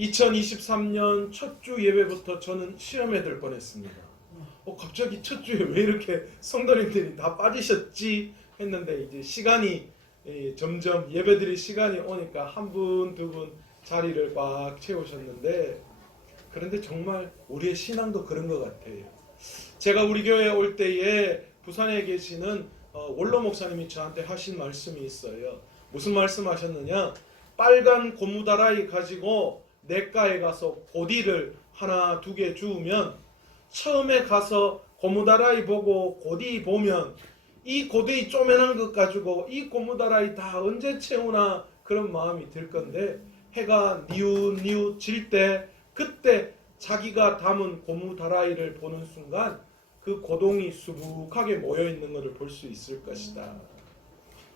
2023년 첫 주 예배부터 저는 시험에 들 뻔했습니다. 갑자기 첫 주에 왜 이렇게 성도님들이 다 빠지셨지 했는데 이제 시간이 점점 예배드릴 시간이 오니까 한 분, 두 분 자리를 꽉 채우셨는데, 그런데 정말 우리의 신앙도 그런 것 같아요. 제가 우리 교회에 올 때에 부산에 계시는 원로 목사님이 저한테 하신 말씀이 있어요. 무슨 말씀 하셨느냐? 빨간 고무다라이 가지고 냇가에 가서 고디를 하나 두 개 주우면, 처음에 가서 고무다라이 보고 고디 보면 이 고디 쪼매난 것 가지고 이 고무다라이 다 언제 채우나 그런 마음이 들 건데, 해가 뉘우뉘우 질 때 그때 자기가 담은 고무다라이를 보는 순간 그 고동이 수북하게 모여있는 것을 볼 수 있을 것이다.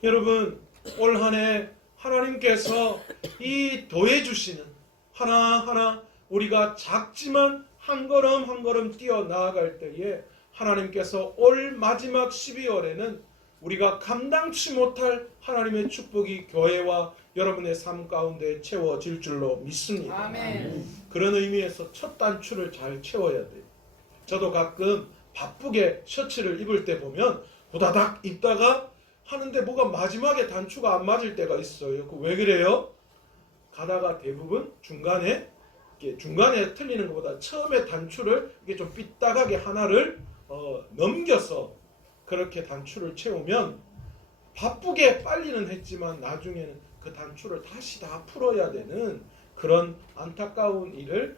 여러분, 올 한 해 하나님께서 이 더해주시는 하나하나 우리가 작지만 한 걸음 한 걸음 뛰어나아갈 때에 하나님께서 올 마지막 12월에는 우리가 감당치 못할 하나님의 축복이 교회와 여러분의 삶 가운데 채워질 줄로 믿습니다. 아멘. 그런 의미에서 첫 단추를 잘 채워야 돼요. 저도 가끔 바쁘게 셔츠를 입을 때 보면 후다닥 입다가 하는데 뭐가 마지막에 단추가 안 맞을 때가 있어요. 왜 그래요? 가다가 대부분 중간에 틀리는 것보다 처음에 단추를 이게 좀 삐딱하게 하나를 넘겨서 그렇게 단추를 채우면 바쁘게 빨리는 했지만 나중에는 그 단추를 다시 다 풀어야 되는 그런 안타까운 일을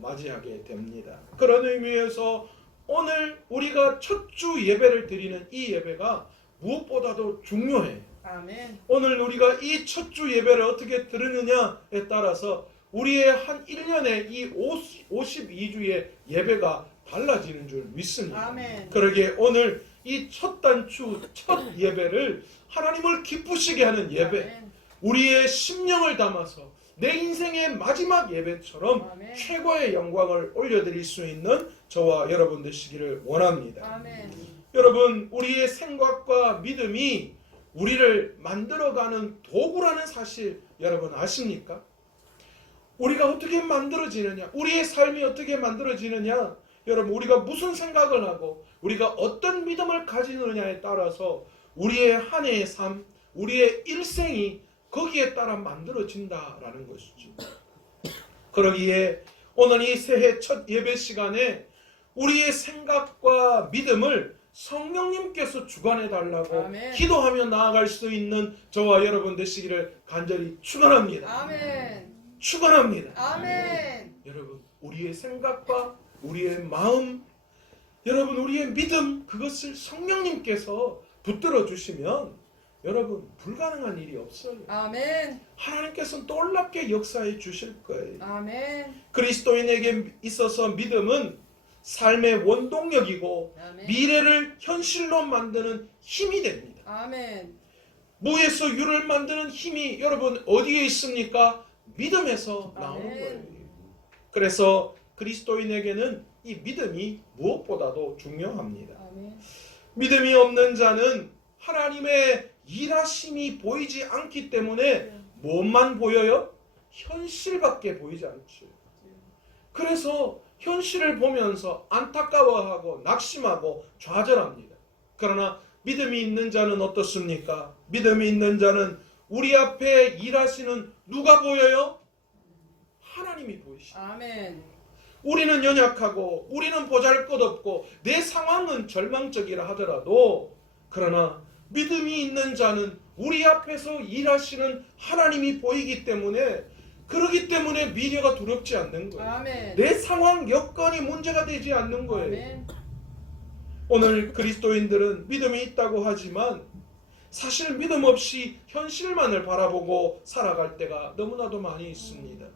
맞이하게 됩니다. 그런 의미에서 오늘 우리가 첫 주 예배를 드리는 이 예배가 무엇보다도 중요해요. 아멘. 오늘 우리가 이 첫 주 예배를 어떻게 들으느냐에 따라서 우리의 한 1년의 이 52주의 예배가 달라지는 줄 믿습니다. 아멘. 그러기에 오늘 이 첫 단추, 첫 예배를 하나님을 기쁘시게 하는 예배, 아멘. 우리의 심령을 담아서 내 인생의 마지막 예배처럼 아멘. 최고의 영광을 올려드릴 수 있는 저와 여러분 되시기를 원합니다. 아멘. 여러분, 우리의 생각과 믿음이 우리를 만들어가는 도구라는 사실 여러분 아십니까? 우리가 어떻게 만들어지느냐, 우리의 삶이 어떻게 만들어지느냐, 여러분 우리가 무슨 생각을 하고 우리가 어떤 믿음을 가지느냐에 따라서 우리의 한 해의 삶, 우리의 일생이 거기에 따라 만들어진다라는 것이죠. 그러기에 오늘 이 새해 첫 예배 시간에 우리의 생각과 믿음을 성령님께서 주관해 달라고 아멘. 기도하며 나아갈 수 있는 저와 여러분 되시기를 간절히 축원합니다. 아멘. 축원합니다. 아멘. 여러분, 우리의 생각과 우리의 마음, 여러분 우리의 믿음, 그것을 성령님께서 붙들어 주시면 여러분 불가능한 일이 없어요. 아멘. 하나님께서는 놀랍게 역사해 주실 거예요. 아멘. 그리스도인에게 있어서 믿음은 삶의 원동력이고 아멘. 미래를 현실로 만드는 힘이 됩니다. 아멘. 무에서 유를 만드는 힘이 여러분 어디에 있습니까? 믿음에서 나오는 아멘. 거예요. 그래서 그리스도인에게는 이 믿음이 무엇보다도 중요합니다. 아멘. 믿음이 없는 자는 하나님의 일하심이 보이지 않기 때문에 뭐만 보여요? 현실밖에 보이지 않죠. 그래서 현실을 보면서 안타까워하고 낙심하고 좌절합니다. 그러나 믿음이 있는 자는 어떻습니까? 믿음이 있는 자는 우리 앞에 일하시는 누가 보여요? 하나님이 보이시죠. 아멘. 우리는 연약하고 우리는 보잘것없고 내 상황은 절망적이라 하더라도, 그러나 믿음이 있는 자는 우리 앞에서 일하시는 하나님이 보이기 때문에, 그러기 때문에 미래가 두렵지 않는 거예요. 아멘. 내 상황 여건이 문제가 되지 않는 거예요. 아멘. 오늘 그리스도인들은 믿음이 있다고 하지만 사실 믿음 없이 현실만을 바라보고 살아갈 때가 너무나도 많이 있습니다.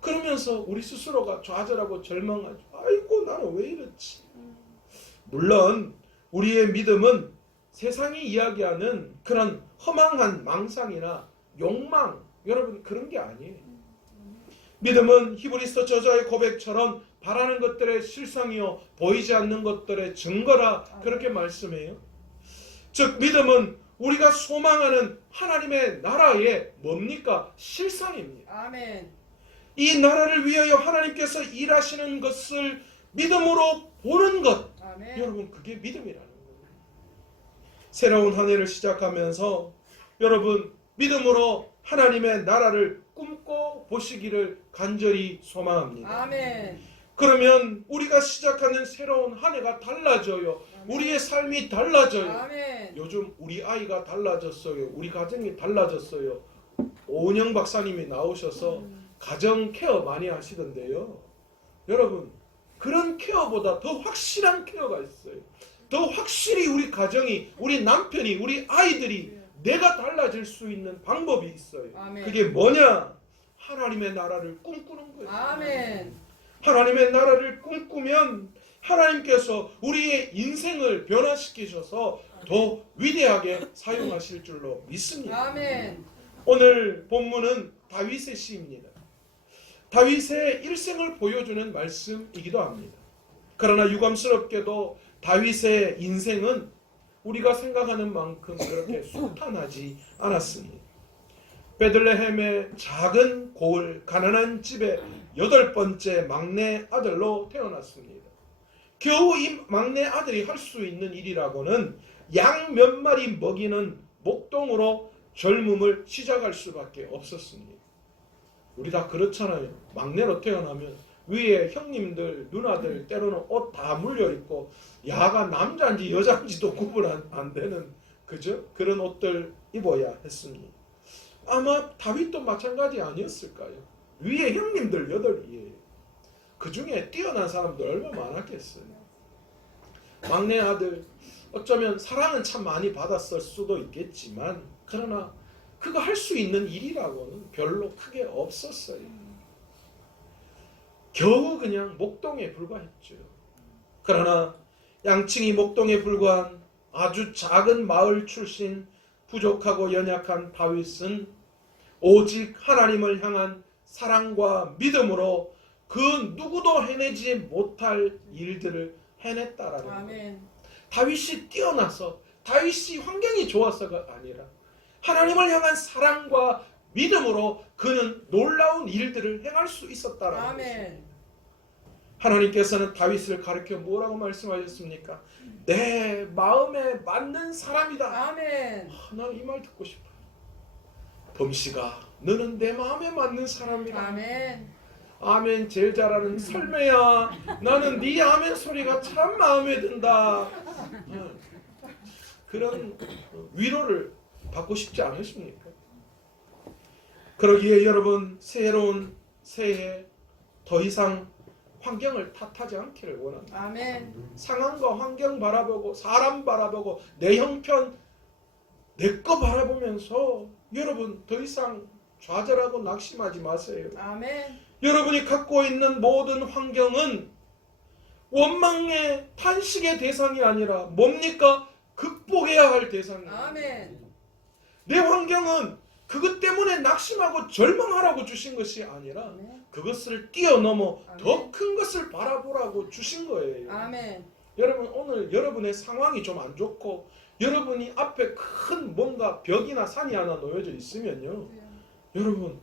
그러면서 우리 스스로가 좌절하고 절망하죠. 아이고 나는 왜 이렇지. 물론 우리의 믿음은 세상이 이야기하는 그런 허망한 망상이나 욕망, 여러분 그런 게 아니에요. 믿음은 히브리서 저자의 고백처럼 바라는 것들의 실상이요 보이지 않는 것들의 증거라 그렇게 말씀해요. 즉 믿음은 우리가 소망하는 하나님의 나라의 뭡니까? 실상입니다. 아멘. 이 나라를 위하여 하나님께서 일하시는 것을 믿음으로 보는 것, 아멘. 여러분 그게 믿음이라는 거예요. 새로운 한 해를 시작하면서 여러분 믿음으로 하나님의 나라를 꿈꿔 보시기를 간절히 소망합니다. 아멘. 그러면 우리가 시작하는 새로운 한 해가 달라져요. 아멘. 우리의 삶이 달라져요. 아멘. 요즘 우리 아이가 달라졌어요. 우리 가정이 달라졌어요. 오은영 박사님이 나오셔서 가정 케어 많이 하시던데요. 여러분 그런 케어보다 더 확실한 케어가 있어요. 더 확실히 우리 가정이, 우리 남편이, 우리 아이들이 내가 달라질 수 있는 방법이 있어요. 아멘. 그게 뭐냐? 하나님의 나라를 꿈꾸는 거예요. 아멘. 하나님의 나라를 꿈꾸면 하나님께서 우리의 인생을 변화시키셔서 더 위대하게 사용하실 줄로 믿습니다. 아멘. 오늘 본문은 다윗의 시입니다. 다윗의 일생을 보여주는 말씀이기도 합니다. 그러나 유감스럽게도 다윗의 인생은 우리가 생각하는 만큼 그렇게 순탄하지 않았습니다. 베들레헴의 작은 고을 가난한 집의 8번째 막내 아들로 태어났습니다. 겨우 이 막내 아들이 할 수 있는 일이라고는 양 몇 마리 먹이는 목동으로 젊음을 시작할 수밖에 없었습니다. 우리 다 그렇잖아요. 막내로 태어나면 위에 형님들, 누나들 때로는 옷 다 물려있고 야가 남자인지 여자인지도 구분 안 되는 그죠? 그런 옷들 입어야 했습니다. 아마 다윗도 마찬가지 아니었을까요? 위에 형님들 8이에요. 그 중에 뛰어난 사람들 얼마나 많았겠어요. 막내 아들 어쩌면 사랑은 참 많이 받았을 수도 있겠지만 그러나 그거 할 수 있는 일이라고는 별로 크게 없었어요. 겨우 그냥 목동에 불과했죠. 그러나 양칭이 목동에 불과한 아주 작은 마을 출신 부족하고 연약한 다윗은 오직 하나님을 향한 사랑과 믿음으로 그 누구도 해내지 못할 일들을 해냈다라는 거예요. 아멘. 다윗이 뛰어나서 다윗이 환경이 좋아서가 아니라 하나님을 향한 사랑과 믿음으로 그는 놀라운 일들을 행할 수 있었다라는 아멘. 것입니다. 하나님께서는 다윗을 가르쳐 뭐라고 말씀하셨습니까? 내 마음에 맞는 사람이다. 아멘. 난 이 말 듣고 싶어요. 범씨가 너는 내 마음에 맞는 사람이다. 아멘. 아멘 제일 잘하는 설매야. 나는 네 아멘 소리가 참 마음에 든다. 그런 위로를 받고 싶지 않으십니까? 그러기에 여러분 새로운 새해 더 이상 환경을 탓하지 않기를 원합니다. 아멘. 상황과 환경 바라보고 사람 바라보고 내 형편 내 거 바라보면서 여러분 더 이상 좌절하고 낙심하지 마세요. 아멘. 여러분이 갖고 있는 모든 환경은 원망의 탄식의 대상이 아니라 뭡니까? 극복해야 할 대상이에요. 아멘. 내 환경은 그것 때문에 낙심하고 절망하라고 주신 것이 아니라 아멘. 그것을 뛰어넘어 아멘. 더 큰 것을 바라보라고 주신 거예요. 아멘. 여러분 오늘 여러분의 상황이 좀 안 좋고 여러분이 앞에 큰 뭔가 벽이나 산이 하나 놓여져 있으면요. 여러분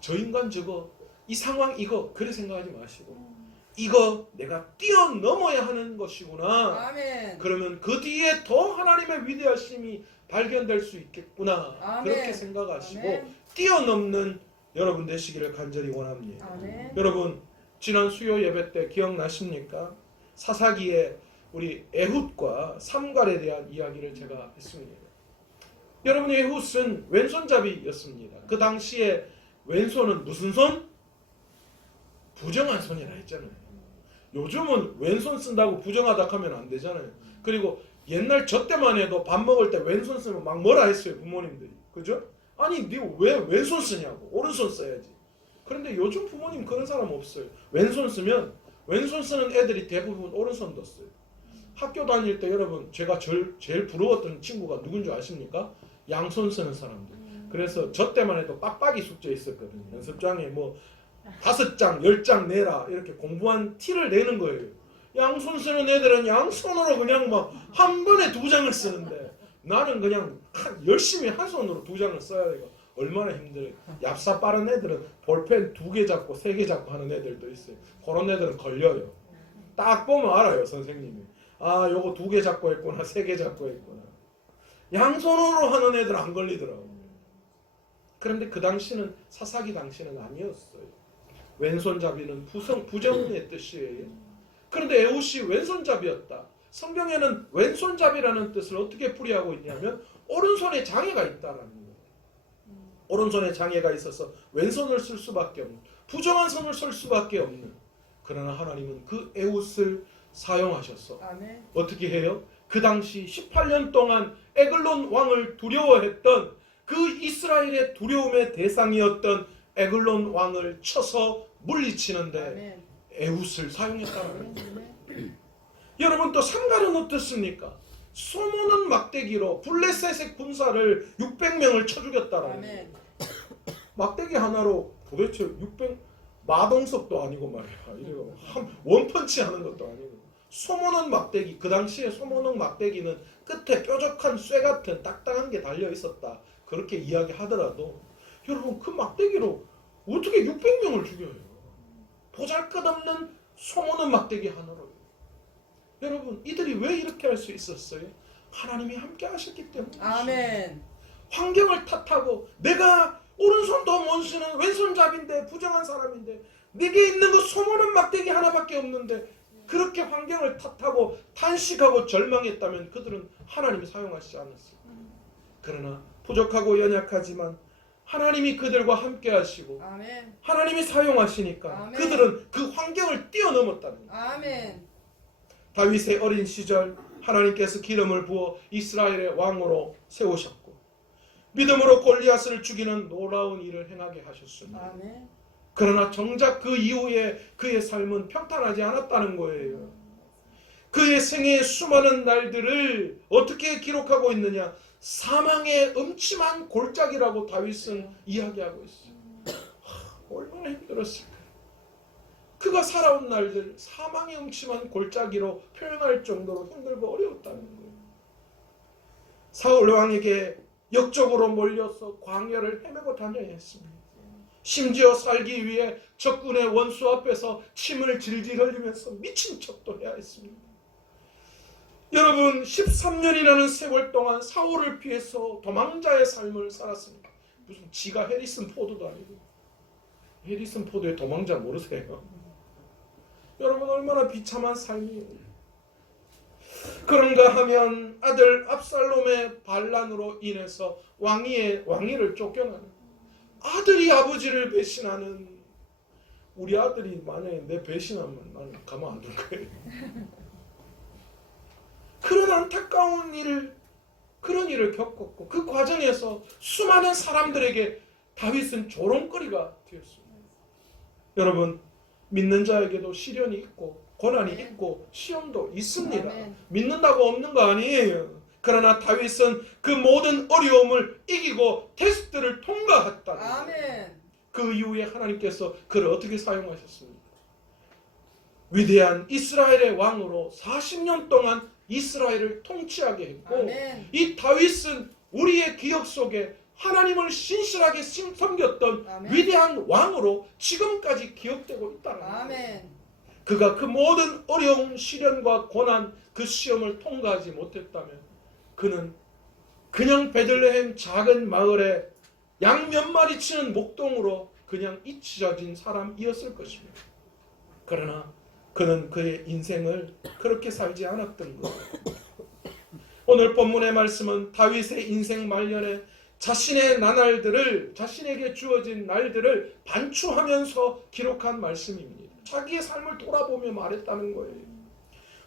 저 인간 저거 이 상황 이거 그래 생각하지 마시고 이거 내가 뛰어넘어야 하는 것이구나. 아멘. 그러면 그 뒤에 더 하나님의 위대하심이 발견될 수 있겠구나. 아멘. 그렇게 생각하시고 아멘. 뛰어넘는 여러분 되시기를 간절히 원합니다. 아멘. 여러분 지난 수요 예배 때 기억나십니까? 사사기에 우리 에훗과 삼갈에 대한 이야기를 제가 했습니다. 여러분 에훗은 왼손잡이였습니다. 그 당시에 왼손은 무슨 손? 부정한 손이라 했잖아요. 요즘은 왼손 쓴다고 부정하다 하면 안 되잖아요. 그리고 옛날 저 때만 해도 밥 먹을 때 왼손 쓰면 막 뭐라 했어요 부모님들이. 그죠? 아니 네 왜 왼손 쓰냐고. 오른손 써야지. 그런데 요즘 부모님 그런 사람 없어요. 왼손 쓰면 왼손 쓰는 애들이 대부분 오른손도 써요. 학교 다닐 때 여러분 제가 제일 부러웠던 친구가 누군 줄 아십니까? 양손 쓰는 사람들. 그래서 저 때만 해도 빡빡이 숙제 있었거든요. 연습장에 뭐 5장, 10장 내라 이렇게 공부한 티를 내는 거예요. 양손 쓰는 애들은 양손으로 그냥 막 한 번에 2장을 쓰는데 나는 그냥 열심히 한 손으로 2장을 써야 되고 얼마나 힘들어요. 얍사 빠른 애들은 볼펜 2개 잡고 3개 잡고 하는 애들도 있어요. 그런 애들은 걸려요. 딱 보면 알아요, 선생님이. 아, 요거 2개 잡고 했구나, 3개 잡고 했구나. 양손으로 하는 애들 안 걸리더라고요. 그런데 그 당시는, 사사기 당시는 아니었어요. 왼손잡이는 부정의 뜻이에요. 그런데 에훗이 왼손잡이였다. 성경에는 왼손잡이라는 뜻을 어떻게 풀이하고 있냐면 오른손에 장애가 있다라는 거예요. 오른손에 장애가 있어서 왼손을 쓸 수밖에 없는, 부정한 손을 쓸 수밖에 없는. 그러나 하나님은 그 에훗을 사용하셨어. 아멘. 어떻게 해요? 그 당시 18년 동안 에글론 왕을 두려워했던, 그 이스라엘의 두려움의 대상이었던 에글론 왕을 쳐서 물리치는데 아멘. 에훗을 사용했다는 거예요. 아멘. 여러분, 또 삼갈은 어떻습니까? 소모는 막대기로 블레셋의 군사를 600명을 쳐 죽였다라는 거예요. 아멘. 막대기 하나로 도대체 600 마동석도 아니고 말이야. 이래요. 원펀치 하는 것도 아니고. 소모는 막대기, 그 당시에 소모는 막대기는 끝에 뾰족한 쇠 같은 딱딱한 게 달려 있었다. 그렇게 이야기하더라도 여러분, 그 막대기로 어떻게 600명을 죽여요? 보잘것없는 소모는 막대기 하나로. 여러분, 이들이 왜 이렇게 할 수 있었어요? 하나님이 함께 하셨기 때문에. 아멘. 환경을 탓하고 내가 오른손도 못 쓰는 왼손잡인데 부정한 사람인데 내게 있는 거 소모는 막대기 하나밖에 없는데, 그렇게 환경을 탓하고 탄식하고 절망했다면 그들은 하나님이 사용하시지 않았어요. 그러나 부족하고 연약하지만 하나님이 그들과 함께 하시고 아멘. 하나님이 사용하시니까 아멘. 그들은 그 환경을 뛰어넘었다는 거예요. 아멘. 다윗의 어린 시절 하나님께서 기름을 부어 이스라엘의 왕으로 세우셨고 믿음으로 골리앗을 죽이는 놀라운 일을 행하게 하셨습니다. 아멘. 그러나 정작 그 이후에 그의 삶은 평탄하지 않았다는 거예요. 그의 생애의 수많은 날들을 어떻게 기록하고 있느냐? 사망의 음침한 골짜기라고 다윗은 이야기하고 있어요. 얼마나 힘들었을까? 그가 살아온 날들, 사망의 음침한 골짜기로 표현할 정도로 힘들고 어려웠다는 거예요. 사울 왕에게 역적으로 몰려서 광야를 헤매고 다녀야 했습니다. 심지어 살기 위해 적군의 원수 앞에서 침을 질질 흘리면서 미친 척도 해야 했습니다. 여러분, 13년이라는 세월 동안 사울을 피해서 도망자의 삶을 살았습니다. 무슨 지가 해리슨 포드도 아니고. 해리슨 포드의 도망자 모르세요? 여러분, 얼마나 비참한 삶이에요. 그런가 하면 아들 압살롬의 반란으로 인해서 왕위를 쫓겨나는, 아들이 아버지를 배신하는, 우리 아들이 만약에 내 배신하면 나는 가만 안 둘 거예요. 그런 안타까운 그런 일을 겪었고 그 과정에서 수많은 사람들에게 다윗은 조롱거리가 되었습니다. 여러분, 믿는 자에게도 시련이 있고 고난이 있고 시험도 있습니다. 아멘. 믿는다고 없는 거 아니에요. 그러나 다윗은 그 모든 어려움을 이기고 테스트를 통과했다. 아멘. 그 이후에 하나님께서 그를 어떻게 사용하셨습니까? 위대한 이스라엘의 왕으로 40년 동안 이스라엘을 통치하게 했고, 아멘. 이 다윗은 우리의 기억 속에 하나님을 신실하게 섬겼던 아멘. 위대한 왕으로 지금까지 기억되고 있다는 거예요. 아멘. 그가 그 모든 어려운 시련과 고난, 그 시험을 통과하지 못했다면 그는 그냥 베들레헴 작은 마을에 양 몇 마리 치는 목동으로 그냥 잊혀진 사람이었을 것입니다. 그러나 그는 그의 인생을 그렇게 살지 않았던 거예요. 오늘 본문의 말씀은 다윗의 인생 말년에 자신의 나날들을, 자신에게 주어진 날들을 반추하면서 기록한 말씀입니다. 자기의 삶을 돌아보며 말했다는 거예요.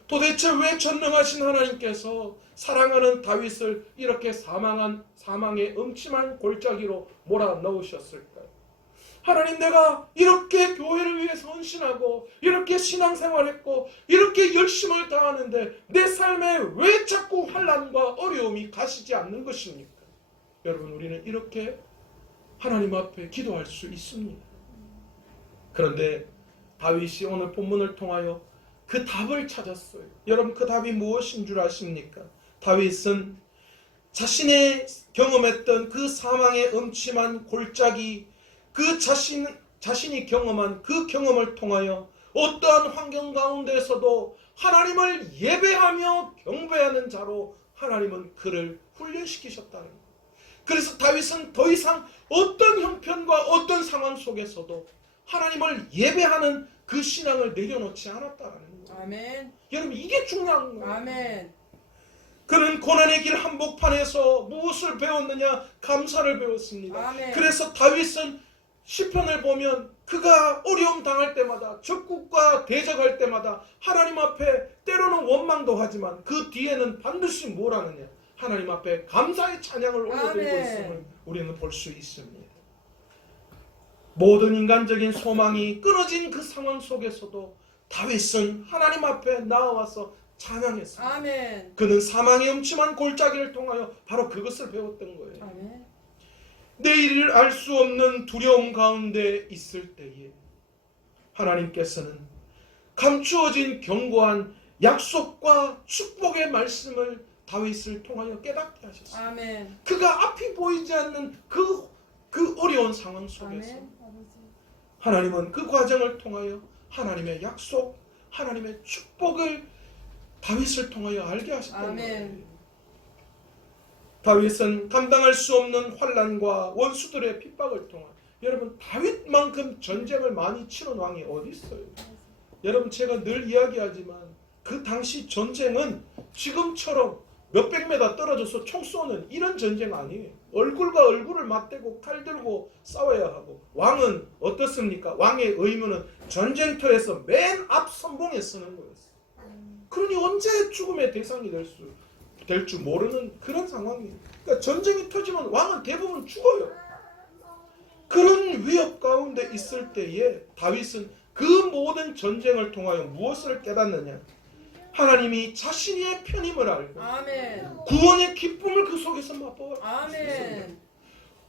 도대체 왜 전능하신 하나님께서 사랑하는 다윗을 이렇게 사망의 음침한 골짜기로 몰아넣으셨을까요? 하나님, 내가 이렇게 교회를 위해서 헌신하고 이렇게 신앙생활했고 이렇게 열심을 다하는데 내 삶에 왜 자꾸 환난과 어려움이 가시지 않는 것입니까? 여러분, 우리는 이렇게 하나님 앞에 기도할 수 있습니다. 그런데 다윗이 오늘 본문을 통하여 그 답을 찾았어요. 여러분, 그 답이 무엇인 줄 아십니까? 다윗은 자신의 경험했던 그 사망의 음침한 골짜기, 그 자신이 경험한 그 경험을 통하여 어떠한 환경 가운데서도 하나님을 예배하며 경배하는 자로 하나님은 그를 훈련시키셨다는 것. 그래서 다윗은 더 이상 어떤 형편과 어떤 상황 속에서도 하나님을 예배하는 그 신앙을 내려놓지 않았다는 거예요. 아멘. 여러분, 이게 중요한 거예요. 아멘. 그는 고난의 길 한복판에서 무엇을 배웠느냐? 감사를 배웠습니다. 아멘. 그래서 다윗은 시편을 보면 그가 어려움 당할 때마다, 적국과 대적할 때마다 하나님 앞에 때로는 원망도 하지만 그 뒤에는 반드시 뭘 하느냐? 하나님 앞에 감사의 찬양을 올려드리고 아멘. 있음을 우리는 볼 수 있습니다. 모든 인간적인 소망이 끊어진 그 상황 속에서도 다윗은 하나님 앞에 나와서 찬양했습니다. 아멘. 그는 사망의 음침한 골짜기를 통하여 바로 그것을 배웠던 거예요. 아멘. 내일을 알 수 없는 두려움 가운데 있을 때에 하나님께서는 감추어진 견고한 약속과 축복의 말씀을 다윗을 통하여 깨닫게 하셨어요. 아멘. 그가 앞이 보이지 않는 그 어려운 상황 속에서 아멘. 아버지. 하나님은 그 과정을 통하여 하나님의 약속, 하나님의 축복을 다윗을 통하여 알게 하셨던 아멘. 거예요. 다윗은 감당할 수 없는 환난과 원수들의 핍박을 통한, 여러분, 다윗만큼 전쟁을 많이 치른 왕이 어디 있어요? 여러분, 제가 늘 이야기하지만 그 당시 전쟁은 지금처럼 몇백 메다 떨어져서 총 쏘는 이런 전쟁 아니에요. 얼굴과 얼굴을 맞대고 칼 들고 싸워야 하고, 왕은 어떻습니까? 왕의 의무는 전쟁터에서 맨 앞 선봉에 서는 거였어요. 그러니 언제 죽음의 대상이 될 줄 모르는 그런 상황이에요. 그러니까 전쟁이 터지면 왕은 대부분 죽어요. 그런 위협 가운데 있을 때에 다윗은 그 모든 전쟁을 통하여 무엇을 깨닫느냐? 하나님이 자신의 편임을 알고 아멘. 구원의 기쁨을 그 속에서 맛보았습니다. 아멘.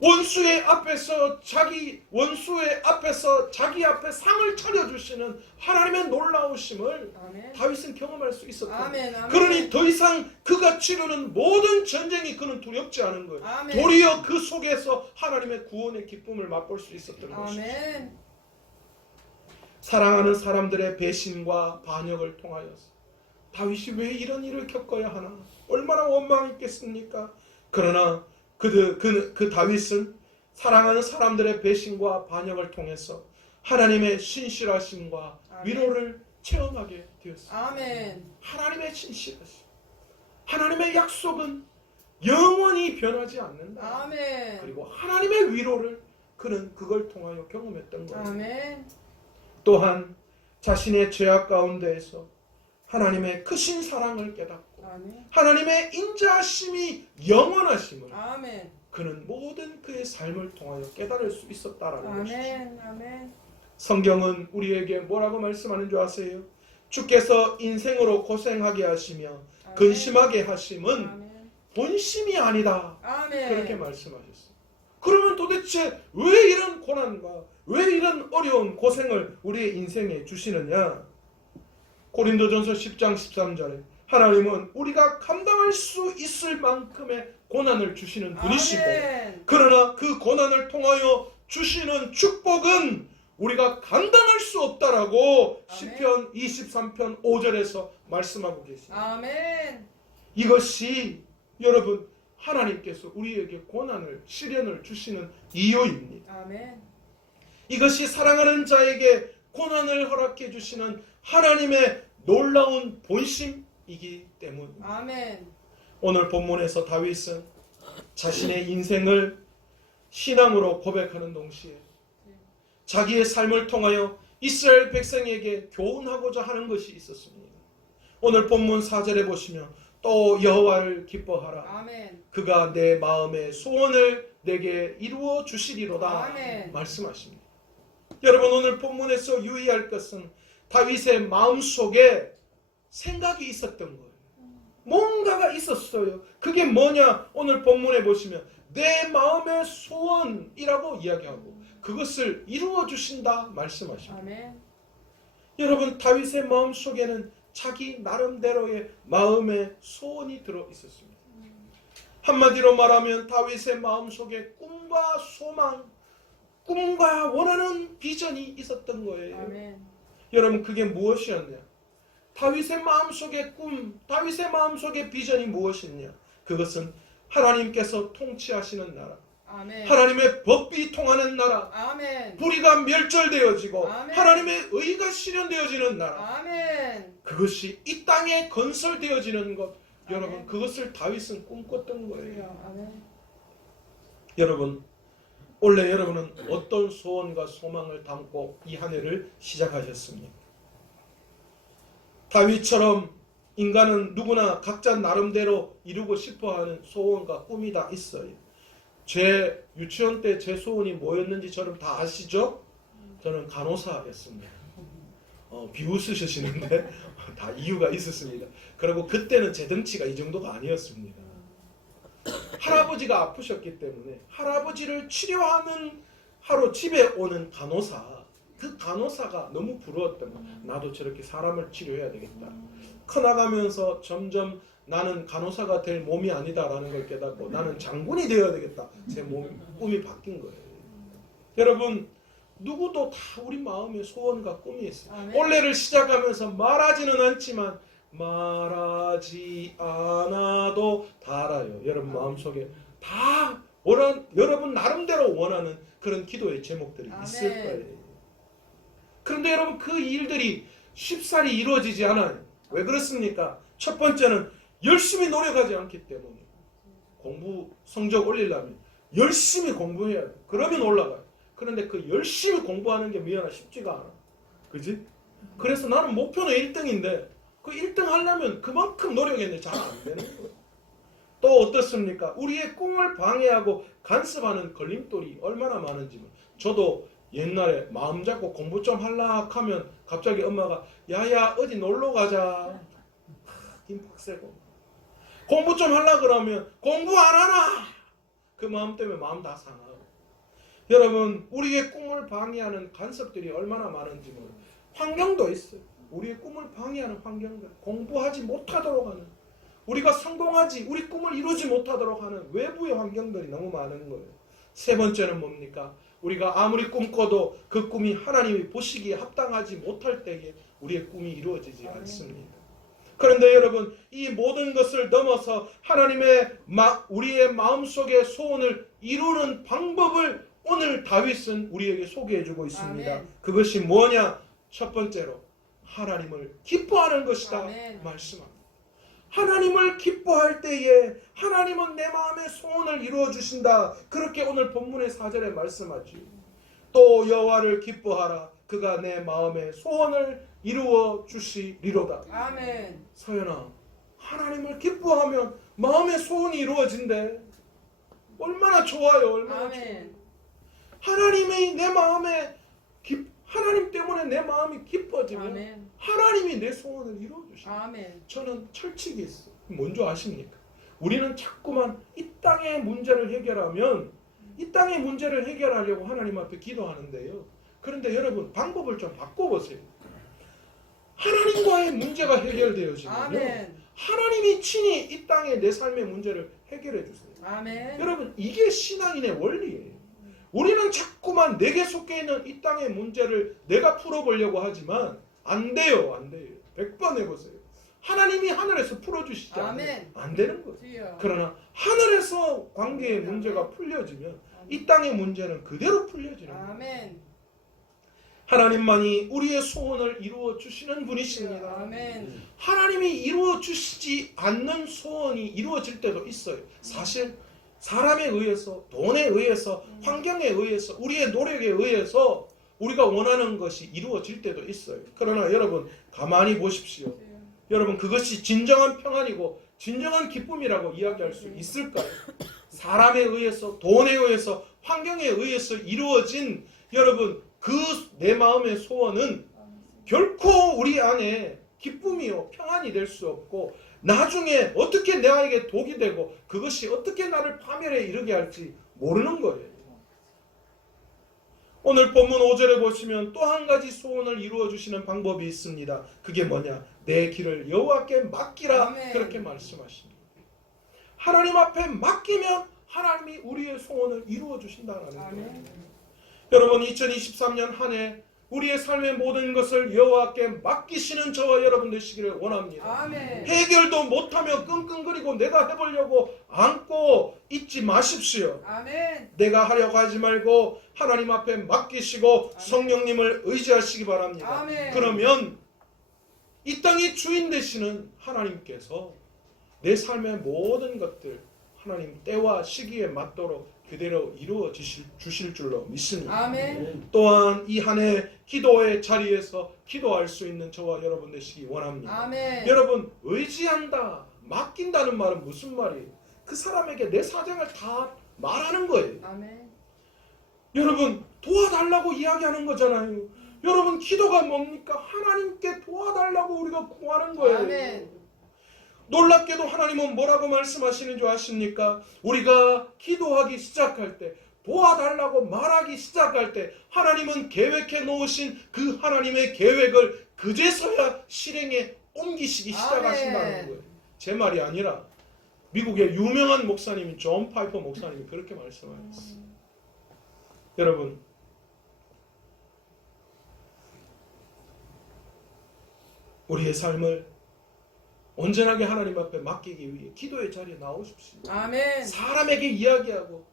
원수의 앞에서 자기 앞에 상을 차려주시는 하나님의 놀라우심을 아멘. 다윗은 경험할 수 있었다. 아멘. 아멘. 그러니 더 이상 그가 치르는 모든 전쟁이 그는 두렵지 않은 거예요. 아멘. 도리어 그 속에서 하나님의 구원의 기쁨을 맛볼 수 있었던 것이죠. 아멘. 사랑하는 사람들의 배신과 반역을 통하여서 다윗이 왜 이런 일을 겪어야 하나? 얼마나 원망했겠습니까? 그러나 그 다윗은 사랑하는 사람들의 배신과 반역을 통해서 하나님의 신실하심과 아멘. 위로를 체험하게 되었습니다. 아멘. 하나님의 신실하심, 하나님의 약속은 영원히 변하지 않는다. 아멘. 그리고 하나님의 위로를 그는 그걸 통하여 경험했던 거예요. 아멘. 또한 자신의 죄악 가운데에서 하나님의 크신 사랑을 깨닫고 아멘. 하나님의 인자하심이 영원하심을 아멘. 그는 모든 그의 삶을 통하여 깨달을 수 있었다라는 것이죠. 아멘. 아멘. 성경은 우리에게 뭐라고 말씀하는 줄 아세요? 주께서 인생으로 고생하게 하시며 근심하게 하심은 아멘. 본심이 아니다. 아멘. 그렇게 말씀하셨어요. 그러면 도대체 왜 이런 고난과 왜 이런 어려운 고생을 우리의 인생에 주시느냐? 고린도전서 10장 13절에 하나님은 우리가 감당할 수 있을 만큼의 고난을 주시는 분이시고, 아멘. 그러나 그 고난을 통하여 주시는 축복은 우리가 감당할 수 없다라고 아멘. 시편 23편 5절에서 말씀하고 계십니다. 아멘. 이것이 여러분 하나님께서 우리에게 고난을, 시련을 주시는 이유입니다. 아멘. 이것이 사랑하는 자에게 고난을 허락해 주시는 하나님의 놀라운 본심이기 때문입니다. 아멘. 오늘 본문에서 다윗은 자신의 인생을 신앙으로 고백하는 동시에 자기의 삶을 통하여 이스라엘 백성에게 교훈하고자 하는 것이 있었습니다. 오늘 본문 4절에 보시면 또 여호와를 기뻐하라. 아멘. 그가 내 마음의 소원을 내게 이루어 주시리로다. 아멘. 말씀하십니다. 여러분, 오늘 본문에서 유의할 것은 다윗의 마음속에 생각이 있었던 거예요. 뭔가가 있었어요. 그게 뭐냐? 오늘 본문에 보시면 내 마음의 소원이라고 이야기하고 그것을 이루어 주신다 말씀하십니다. 아멘. 여러분, 다윗의 마음속에는 자기 나름대로의 마음의 소원이 들어 있었습니다. 한마디로 말하면 다윗의 마음속에 꿈과 소망, 꿈과 원하는 비전이 있었던 거예요. 아멘. 여러분 그게 무엇이었냐? 다윗의 마음속의 꿈, 다윗의 마음속의 비전이 무엇이냐? 그것은 하나님께서 통치하시는 나라, 아멘. 하나님의 법이 통하는 나라, 아멘. 불의가 멸절되어지고 아멘. 하나님의 의가 실현되어지는 나라, 아멘. 그것이 이 땅에 건설되어지는 것. 아멘. 여러분 그것을 다윗은 꿈꿨던 거예요. 아멘. 여러분 원래 여러분은 어떤 소원과 소망을 담고 이 한 해를 시작하셨습니까? 다윗처럼 인간은 누구나 각자 나름대로 이루고 싶어하는 소원과 꿈이 다 있어요. 제 유치원 때 제 소원이 뭐였는지 저는 다 아시죠? 저는 간호사였습니다. 비웃으시는데 다 이유가 있었습니다. 그리고 그때는 제 덩치가 이 정도가 아니었습니다. 할아버지가 아프셨기 때문에 할아버지를 치료하는 하루 집에 오는 간호사, 그 간호사가 너무 부러웠던 거예요. 나도 저렇게 사람을 치료해야 되겠다. 커나가면서 점점 나는 간호사가 될 몸이 아니다라는 걸 깨닫고 나는 장군이 되어야 되겠다. 제 꿈이 바뀐 거예요. 여러분 누구도 다 우리 마음에 소원과 꿈이 있어요. 아멘. 올해를 시작하면서 말하지는 않지만 말하지 않아도 다 알아요. 여러분 마음속에 다 여러분 나름대로 원하는 그런 기도의 제목들이 아멘. 있을 거예요. 그런데 여러분 그 일들이 쉽사리 이루어지지 않아요. 왜 그렇습니까? 첫 번째는 열심히 노력하지 않기 때문에. 공부 성적 올리려면 열심히 공부해야 돼. 그러면 올라가요. 그런데 그 열심히 공부하는 게 미안하 쉽지가 않아. 그지? 그래서 나는 목표는 1등인데 그 1등 하려면 그만큼 노력했는데 잘 안 되는 거예요. 또 어떻습니까? 우리의 꿈을 방해하고 간섭하는 걸림돌이 얼마나 많은지. 저도 옛날에 마음 잡고 공부 좀 하려 하면 갑자기 엄마가 야야 어디 놀러 가자. 힘 팍 세고. 공부 좀 하려 그러면 공부 안 하나. 그 마음 때문에 마음 다 상하고. 여러분 우리의 꿈을 방해하는 간섭들이 얼마나 많은지 몰라요. 환경도 있어요. 우리의 꿈을 방해하는 환경들, 공부하지 못하도록 하는, 우리가 성공하지 우리 꿈을 이루지 못하도록 하는 외부의 환경들이 너무 많은 거예요. 세 번째는 뭡니까? 우리가 아무리 꿈꿔도 그 꿈이 하나님이 보시기에 합당하지 못할 때에 우리의 꿈이 이루어지지 않습니다. 그런데 여러분 이 모든 것을 넘어서 우리의 마음속의 소원을 이루는 방법을 오늘 다윗은 우리에게 소개해주고 있습니다. 아멘. 그것이 뭐냐? 첫 번째로 하나님을 기뻐하는 것이다. 아멘. 말씀합니다. 하나님을 기뻐할 때에 하나님은 내 마음의 소원을 이루어 주신다. 그렇게 오늘 본문의 4절에 말씀하지. 또 여호와를 기뻐하라. 그가 내 마음의 소원을 이루어 주시리로다. 아멘. 서연아, 하나님을 기뻐하면 마음의 소원이 이루어진대. 얼마나 좋아요. 얼마나 좋아요. 아멘. 하나님 때문에 내 마음이 기뻐지면 아멘. 하나님이 내 소원을 이루어 주십니다. 아멘. 저는 철칙이 있어요. 뭔지 아십니까? 우리는 자꾸만 이 땅의 문제를 해결하면 이 땅의 문제를 해결하려고 하나님 앞에 기도하는데요. 그런데 여러분 방법을 좀 바꿔보세요. 하나님과의 문제가 해결되어지면요. 아멘. 하나님이 친히 이 땅의 내 삶의 문제를 해결해 주세요. 아멘. 여러분 이게 신앙인의 원리예요. 우리는 자꾸만 내게 속해 있는 이 땅의 문제를 내가 풀어보려고 하지만 안 돼요. 안 돼요. 100번 해보세요. 하나님이 하늘에서 풀어주시지 않아요. 안 되는 거예요. 주여. 그러나 하늘에서 관계의 문제가 풀려지면 이 땅의 문제는 그대로 풀려지는 거예요. 아멘. 하나님만이 우리의 소원을 이루어 주시는 분이십니다. 아멘. 하나님이 이루어 주시지 않는 소원이 이루어질 때도 있어요. 사실 사람에 의해서, 돈에 의해서, 환경에 의해서, 우리의 노력에 의해서 우리가 원하는 것이 이루어질 때도 있어요. 그러나 여러분 가만히 보십시오. 여러분 그것이 진정한 평안이고 진정한 기쁨이라고 이야기할 수 있을까요? 사람에 의해서, 돈에 의해서, 환경에 의해서 이루어진 여러분 그 내 마음의 소원은 결코 우리 안에 기쁨이요 평안이 될 수 없고 나중에 어떻게 나에게 독이 되고 그것이 어떻게 나를 파멸에 이르게 할지 모르는 거예요. 오늘 본문 5절에 보시면 또 한 가지 소원을 이루어 주시는 방법이 있습니다. 그게 뭐냐? 내 길을 여호와께 맡기라. 아멘. 그렇게 말씀하십니다. 하나님 앞에 맡기면 하나님이 우리의 소원을 이루어 주신다는 거예요. 아멘. 여러분 2023년 한 해 우리의 삶의 모든 것을 여호와께 맡기시는 저와 여러분 되시기를 원합니다. 아멘. 해결도 못하며 끙끙거리고 내가 해보려고 안고 있지 마십시오. 아멘. 내가 하려고 하지 말고 하나님 앞에 맡기시고 아멘. 성령님을 의지하시기 바랍니다. 아멘. 그러면 이 땅의 주인 되시는 하나님께서 내 삶의 모든 것들 하나님 때와 시기에 맞도록 그대로 이루어 주실 줄로 믿습니다. 아멘. 또한 이 한 해 기도의 자리에서 기도할 수 있는 저와 여러분 되시기 원합니다. 아멘. 여러분 의지한다, 맡긴다는 말은 무슨 말이에요? 그 사람에게 내 사정을 다 말하는 거예요. 아멘. 여러분 도와달라고 이야기하는 거잖아요. 여러분 기도가 뭡니까? 하나님께 도와달라고 우리가 구하는 거예요. 아멘. 놀랍게도 하나님은 뭐라고 말씀하시는 줄 아십니까? 우리가 기도하기 시작할 때, 도와달라고 말하기 시작할 때 하나님은 계획해 놓으신 그 하나님의 계획을 그제서야 실행에 옮기시기 시작하신다는 아멘. 거예요. 제 말이 아니라 미국의 유명한 목사님인 존 파이퍼 목사님이 그렇게 말씀하셨어요. 여러분 우리의 삶을 온전하게 하나님 앞에 맡기기 위해 기도의 자리에 나오십시오. 아멘. 사람에게 이야기하고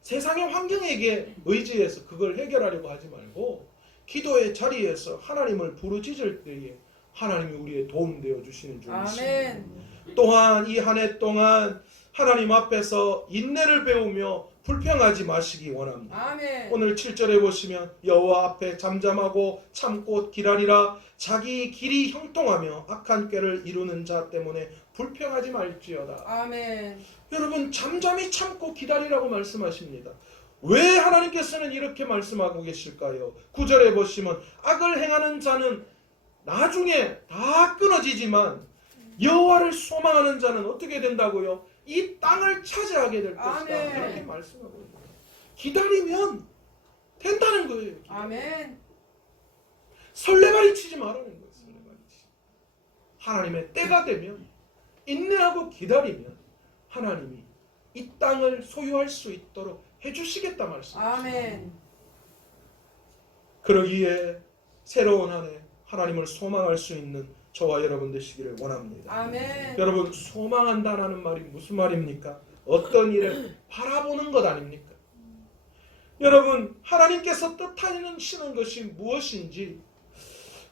세상의 환경에게 의지해서 그걸 해결하려고 하지 말고 기도의 자리에서 하나님을 부르짖을 때에 하나님이 우리의 도움되어 주시는 줄 믿습니다. 아멘. 또한 이 한 해 동안 하나님 앞에서 인내를 배우며 불평하지 마시기 원합니다. 아멘. 오늘 7절에 보시면 여호와 앞에 잠잠하고 참고 기다리라. 자기 길이 형통하며 악한 꾀를 이루는 자 때문에 불평하지 말지어다. 아멘. 여러분 잠잠히 참고 기다리라고 말씀하십니다. 왜 하나님께서는 이렇게 말씀하고 계실까요? 9절에 보시면 악을 행하는 자는 나중에 다 끊어지지만 여호와를 소망하는 자는 어떻게 된다고요? 이 땅을 차지하게 될 것이다. 아멘. 그렇게 말씀하고 있습니다. 기다리면 된다는 거예요. 아멘. 설레발이 치지 말라는 거예요. 설레발이 치지. 하나님의 때가 되면 인내하고 기다리면 하나님이 이 땅을 소유할 수 있도록 해주시겠다 말씀입니다. 아멘. 그러기에 새로운 한 해 하나님을 소망할 수 있는 저와 여러분 되시기를 원합니다. 아멘. 여러분 소망한다라는 말이 무슨 말입니까? 어떤 일을 바라보는 것 아닙니까? 여러분 하나님께서 뜻하시는 것이 무엇인지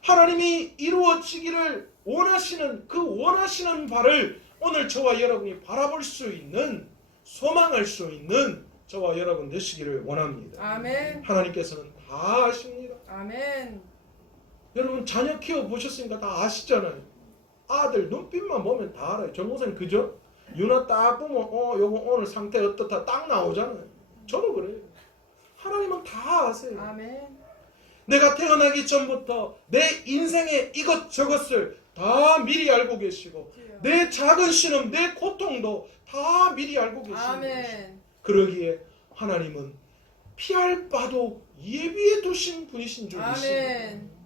하나님이 이루어지기를 원하시는 그 원하시는 바를 오늘 저와 여러분이 바라볼 수 있는 소망할 수 있는 저와 여러분 되시기를 원합니다. 아멘. 하나님께서는 다 아십니다. 아멘. 여러분 자녀 키워보셨으니까 다 아시잖아요. 아들 눈빛만 보면 다 알아요. 정고생 그죠? 유나 딱 보면 요거 오늘 상태 어떻다 딱 나오잖아요. 저도 그래요. 하나님은 다 아세요. 아멘. 내가 태어나기 전부터 내 인생의 이것저것을 다 미리 알고 계시고 내 작은 신음, 내 고통도 다 미리 알고 계시는 거죠. 아멘. 그러기에 하나님은 피할 바도 예비해 두신 분이신 줄 믿습니다. 아멘.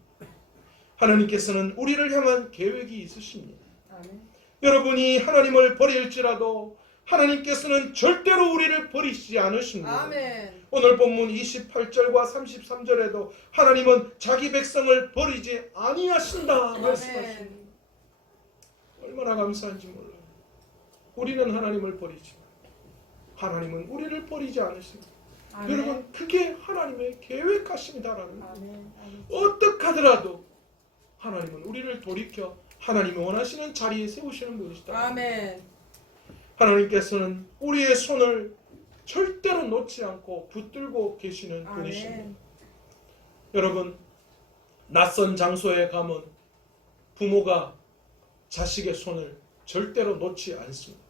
하나님께서는 우리를 향한 계획이 있으십니다. 아멘. 여러분이 하나님을 버릴지라도 하나님께서는 절대로 우리를 버리시지 않으십니다. 아멘. 오늘 본문 28절과 33절에도 하나님은 자기 백성을 버리지 아니하신다 말씀하십니다. 얼마나 감사한지 몰라요. 우리는 하나님을 버리지만 하나님은 우리를 버리지 않으십니다. 아멘. 여러분 그게 하나님의 계획하심이다라는 거예요. 아멘. 아멘. 어떻게 하더라도 하나님은 우리를 돌이켜 하나님이 원하시는 자리에 세우시는 분이시다. 아멘. 하나님께서는 우리의 손을 절대로 놓지 않고 붙들고 계시는 아멘. 분이십니다. 여러분 낯선 장소에 가면 부모가 자식의 손을 절대로 놓지 않습니다.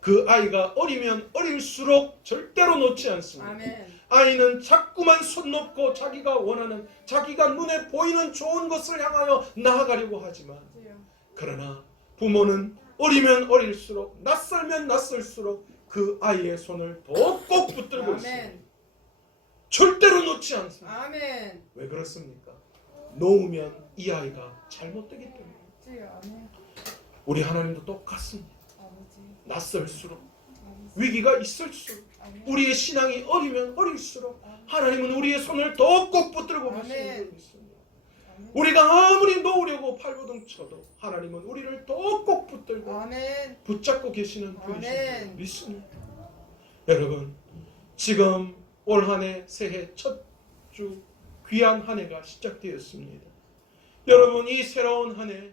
그 아이가 어리면 어릴수록 절대로 놓지 않습니다. 아멘. 아이는 자꾸만 손 놓고 자기가 원하는 자기가 눈에 보이는 좋은 것을 향하여 나아가려고 하지만 그러나 부모는 어리면 어릴수록 낯설면 낯설수록 그 아이의 손을 더 꼭 붙들고 있습니다. 아멘. 절대로 놓지 않습니다. 아멘. 왜 그렇습니까? 놓으면 이 아이가 잘못되기 때문에. 아멘. 우리 하나님도 똑같습니다. 아버지. 낯설수록 위기가 있을수록 아멘. 우리의 신앙이 어리면 어릴수록 아멘. 하나님은 우리의 손을 더 꼭 붙들고 아멘. 계시는 줄 믿습니다. 아멘. 우리가 아무리 놓으려고 팔보등 쳐도 하나님은 우리를 더 꼭 붙들고 아멘. 붙잡고 계시는 분이신 줄 아멘. 믿습니다. 여러분, 지금 올 한해 새해 첫 주 귀한 한 해가 시작되었습니다. 여러분, 이 새로운 한 해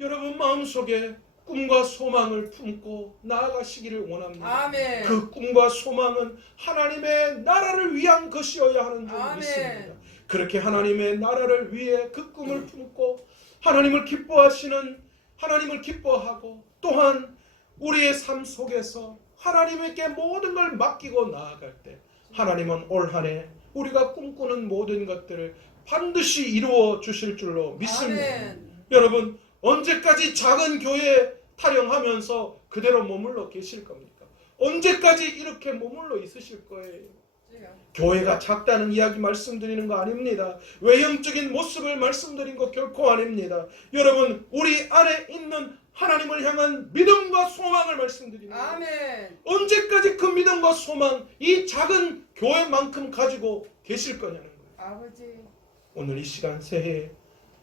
여러분 마음속에 꿈과 소망을 품고 나아가시기를 원합니다. 아멘. 그 꿈과 소망은 하나님의 나라를 위한 것이어야 하는 줄 아멘. 믿습니다. 그렇게 하나님의 나라를 위해 그 꿈을 품고 하나님을 기뻐하고 또한 우리의 삶 속에서 하나님에게 모든 걸 맡기고 나아갈 때 하나님은 올 한 해 우리가 꿈꾸는 모든 것들을 반드시 이루어 주실 줄로 믿습니다. 아멘. 여러분, 언제까지 작은 교회 타령하면서 그대로 머물러 계실 겁니까? 언제까지 이렇게 머물러 있으실 거예요? 교회가 작다는 이야기 말씀드리는 거 아닙니다. 외형적인 모습을 말씀드린 거 결코 아닙니다. 여러분, 우리 안에 있는 하나님을 향한 믿음과 소망을 말씀드립니다. 아멘. 언제까지 그 믿음과 소망, 이 작은 교회만큼 가지고 계실 거냐는 거예요. 아버지. 오늘 이 시간 새해에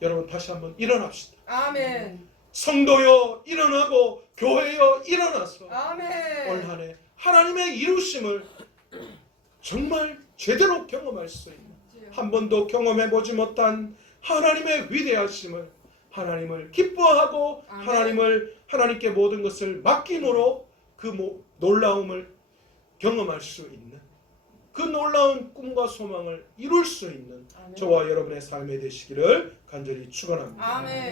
여러분 다시 한번 일어납시다. 아멘. 성도여 일어나고 교회여 일어나서 아멘. 올 한 해 하나님의 이루심을 정말 제대로 경험할 수 있는, 한 번도 경험해보지 못한 하나님의 위대하심을, 하나님을 기뻐하고 아멘. 하나님께 모든 것을 맡김으로 그 놀라움을 경험할 수 있는, 그 놀라운 꿈과 소망을 이룰 수 있는 아멘. 저와 여러분의 삶이 되시기를 간절히 축원합니다. 아멘.